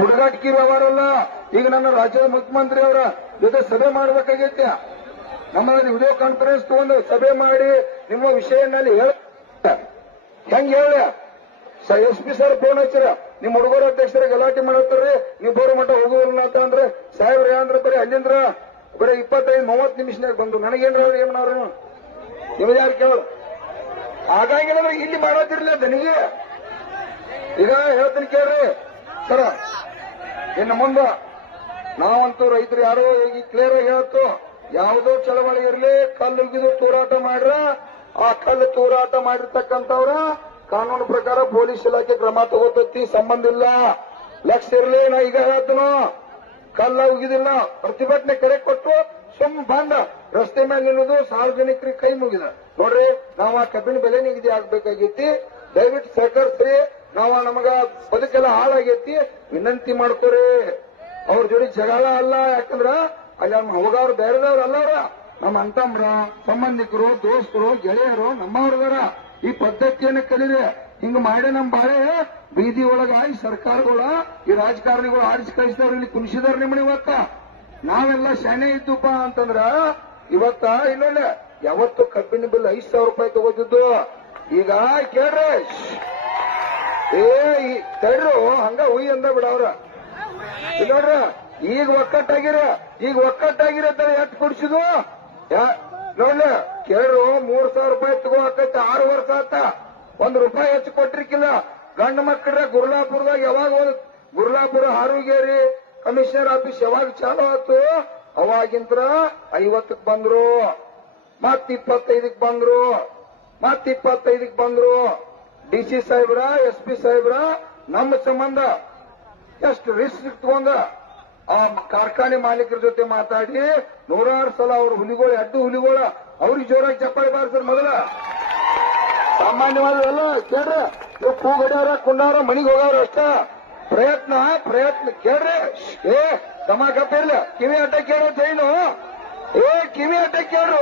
ಹುಡುಗಾಟಿಕೆ ವ್ಯವಹಾರ ಅಲ್ಲ. ಈಗ ನನ್ನ ರಾಜ್ಯದ ಮುಖ್ಯಮಂತ್ರಿ ಅವರ ಜೊತೆ ಸಭೆ ಮಾಡಬೇಕಾಗೈತೆ. ನಮ್ಮಲ್ಲಿ ವಿಡಿಯೋ ಕಾನ್ಫರೆನ್ಸ್ ತಗೊಂಡು ಸಭೆ ಮಾಡಿ ನಿಮ್ಮ ವಿಷಯನಲ್ಲಿ ಹೇಳ ಹೆಂಗ್ ಹೇಳ? ಎಸ್ ಪಿ ಸರ್ ಫೋನ್ ಹಚ್ಚಿರ. ನಿಮ್ಮ ಹುಡುಗರ ಅಧ್ಯಕ್ಷರ ಗಲಾಟೆ ಮಾಡತ್ತಾರ್ರಿ ನೀವು ಬೋರ್ ಮಟ್ಟ ಹೋಗುವಲ್ಲ ಅಂತ ಅಂದ್ರೆ ಸಾಹೇಬ್ರ ಅಂದ್ರೆ ಬರೀ ಅಲ್ಲಿಂದ್ರ ಬರೀ ಇಪ್ಪತ್ತೈದು, ಮೂವತ್ತು ನಿಮಿಷನಾಗ ಬಂದು ನನಗೇನ್ರ ಅವ್ರು ಏನ್ ಮಾಡೋರು? ನಿಮ್ದು ಯಾರು ಕೇಳ ಹಾಗಾಗಿಲ್ಲ ಇಲ್ಲಿ ಮಾಡತ್ತಿರ್ಲಿಲ್ಲ ನನಗೆ. ಈಗ ಹೇಳ್ತೀನಿ ಕೇಳ್ರಿ. ಸರ. ಇನ್ನು ಮುಂದೆ ನಾವಂತೂ ರೈತರು ಯಾರೋ ಈಗ ಕ್ಲಿಯರ್ ಆಗಿ ಹೇಳ್ತು ಯಾವುದೋ ಚಳವಳಿ ಇರಲಿ, ಕಲ್ಲು ಉಗಿದು ತೂರಾಟ ಮಾಡ್ರ, ಆ ಕಲ್ಲು ತೂರಾಟ ಮಾಡಿರ್ತಕ್ಕಂಥವ್ರ ಕಾನೂನು ಪ್ರಕಾರ ಪೊಲೀಸ್ ಇಲಾಖೆ ಕ್ರಮ ತಗೋತೈತಿ, ಸಂಬಂಧ ಇಲ್ಲ. ಲಕ್ಷ ಇರಲಿ, ನಾ ಈಗ ಹೇಳ್ತನು, ಕಲ್ಲ ಉಗಿದಿಲ್ಲ, ಪ್ರತಿಭಟನೆ ಕರೆ ಕೊಟ್ಟು ಸುಮ್ ಬಂದ. ರಸ್ತೆ ಮೇಲೆ ನಿಲ್ಲುದು, ಸಾರ್ವಜನಿಕರಿಗೆ ಕೈ ಮುಗಿದ. ನೋಡ್ರಿ, ನಾವು ಆ ಕಬ್ಬಿನ ಬೆಲೆ ನಿಗದಿ ಆಗ್ಬೇಕಾಗೈತಿ. ದಯವಿಟ್ಟು ಸಹಕರಿಸ್ರಿ. ನಾವ ನಮಗ ಬದುಕೆಲ್ಲ ಹಾಳಾಗೈತಿ, ವಿನಂತಿ ಮಾಡ್ಕೋರಿ. ಅವ್ರ ಜೋಡಿ ಜಗಳ ಅಲ್ಲ, ಯಾಕಂದ್ರ ಅಲ್ಲಿ ನಮ್ಮ ಹೋಗವ್ರು ಬೇರೆದವ್ರು ಅಲ್ಲವ್ರ. ನಮ್ಮ ಅಂತಮ್ರ ಸಂಬಂಧಿಕರು, ದೋಸ್ತರು, ಗೆಳೆಯರು ನಮ್ಮವ್ರದಾರ. ಈ ಪದ್ಧತಿಯನ್ನು ಕಲಿದೆ ಹಿಂಗ ಮಾಡಿ ನಮ್ ಬಾಳೆ, ಬೀದಿ ಒಳಗ ಈ ಸರ್ಕಾರಗಳ, ಈ ರಾಜಕಾರಣಿಗಳು ಆರಿಸಿ ಕಳಿಸಿದವ್ರು ಇಲ್ಲಿ ಕುಣಿಸಿದವ್ರು ನಿಮ್ಮನೆ ಇವತ್ತ. ನಾವೆಲ್ಲ ಶಾನೆ ಇದ್ದಪ್ಪ ಅಂತಂದ್ರ ಇವತ್ತ ಇನ್ನೊಂದು ಯಾವತ್ತು ಕಬ್ಬಿನ ಬಿಲ್ ಐದ್ ಸಾವಿರ ರೂಪಾಯಿ ತಗೋತಿದ್ದು. ಈಗ ಕೇಳ್ರಿ. ಏ ತಡ್ರು, ಹಂಗ ಹುಯ್ ಅಂದ ಬಿಡ ಅವ್ರ ನೋಡ್ರ ಈಗ ಒಕ್ಕಟ್ಟಾಗಿರ ಈಗ ಒಕ್ಕಟ್ಟಾಗಿರ ಎಟ್ ಕುಡಿಸಿದ್ವು ನೋಡ್ಲ, ಕೇಳ್ರು, ಮೂರ್ ಸಾವಿರ ರೂಪಾಯಿ ತಗೋ ಹಾಕೈತೆ ಆರು ವರ್ಷ ಆತ. ಒಂದ್ ರೂಪಾಯಿ ಹೆಚ್ಚು ಕೊಟ್ಟಿರ್ಕಿಲ್ಲ. ಗಂಡ ಮಕ್ಕಳ ಗುರ್ಲಾಪುರದಾಗ ಯಾವಾಗ ಹೋದ್- ಗುರುಲಾಪುರ ಹಾರುಗೇರಿ, ಕಮಿಷನರ್ ಆಫೀಸ್ ಯಾವಾಗ ಚಾಲು ಆತು? ಅವಾಗಿಂತ್ರ ಐವತ್ತಕ್ ಬಂದ್ರು. ಮತ್ ಇಪ್ಪತ್ತೈದಕ್ ಬಂದ್ರು. ಮತ್ ಇಪ್ಪತ್ತೈದಕ್ ಬಂದ್ರು. ಡಿ ಸಿ ಸಾಹೇಬ್ರ, ಎಸ್ ಪಿ ಸಾಹೇಬ್ರ, ನಮ್ಮ ಸಂಬಂಧ ಎಷ್ಟು ರಿಸ್ಕ್ ತಗೊಂಡ ಆ ಕಾರ್ಖಾನೆ ಮಾಲೀಕರ ಜೊತೆ ಮಾತಾಡಿ ನೂರಾರು ಸಲ ಅವ್ರ ಹುಲಿಗಳು ಅಡ್ಡು ಹುಲಿಗೋಳ, ಅವ್ರಿಗೆ ಜೋರಾಗಿ ಚಪ್ಪಾಳಿ ಬಾರಿಸ್ತಾರೆ ಮೊದಲ. ಸಾಮಾನ್ಯವಾದಲ್ಲ ಕೇಳ್ರಿ ಇವ್ ಕೂಗಡ್ಯಾರ, ಕುಂಡಾರ, ಮನಿಗೆ ಹೋಗವ್ರ ಅಷ್ಟ. ಪ್ರಯತ್ನ ಪ್ರಯತ್ನ, ಕೇಳ್ರಿ. ಏ ತಮಾಕಪ್ಪ ಇರ್ಲ, ಕಿವಿ ಅಡ್ಡ ಕೇಳೋ ಜೈನು ಏ, ಕಿವಿ ಅಡ್ಡ ಕೇಳ್ರು.